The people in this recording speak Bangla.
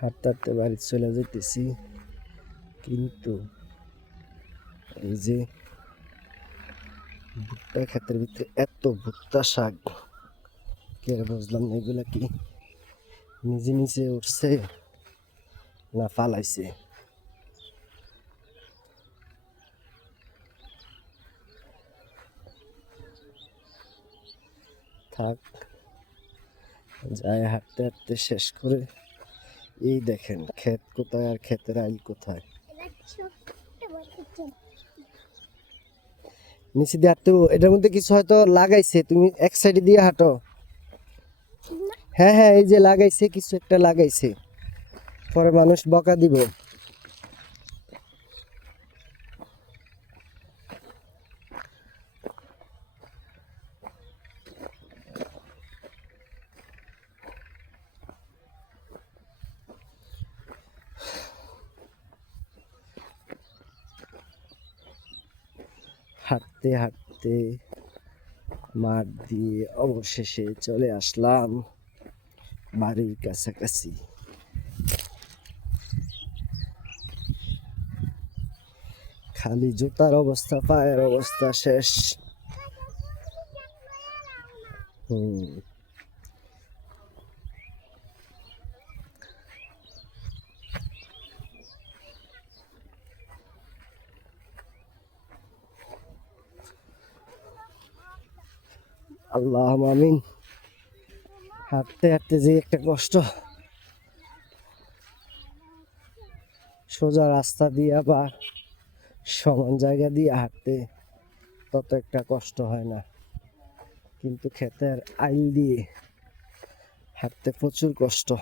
হাঁটতে হাঁটতে বাড়ি চলে যেতেছি কিন্তু এই যে ভুট্টা ক্ষেতের ভিতরে এত ভুট্টা শাক, কে বুঝলাম না, এগুলা কি নিজে নিজে উঠছে না ফালাইছে? থাক যায় হাঁটতে হাঁটতে শেষ করে এই দেখেন, ক্ষেত কোথায় আর ক্ষেতের আইল কোথায়? নিচে দিয়ে হাঁটতে এটার মধ্যে কিছু হয়তো লাগাইছে, তুমি এক সাইডে দিয়ে হাঁটো। হ্যাঁ হ্যাঁ এই যে লাগাইছে, কিছু একটা লাগাইছে। পরে মানুষ বকা দিব। হাঁটতে হাঁটতে মাঠ দিয়ে অবশেষে চলে আসলাম বাড়ির কাছাকাছি। খালি জুতার অবস্থা, পায়ের অবস্থা শেষ। হুম। আল্লাহ আমিন। হাঁটতে হাঁটতে যে একটা কষ্ট। সোজা রাস্তা দিয়া বা সমান জায়গা দিয়ে হাঁটতে তত একটা কষ্ট হয় না। কিন্তু ক্ষেতের আইল দিয়ে হাঁটতে প্রচুর কষ্ট।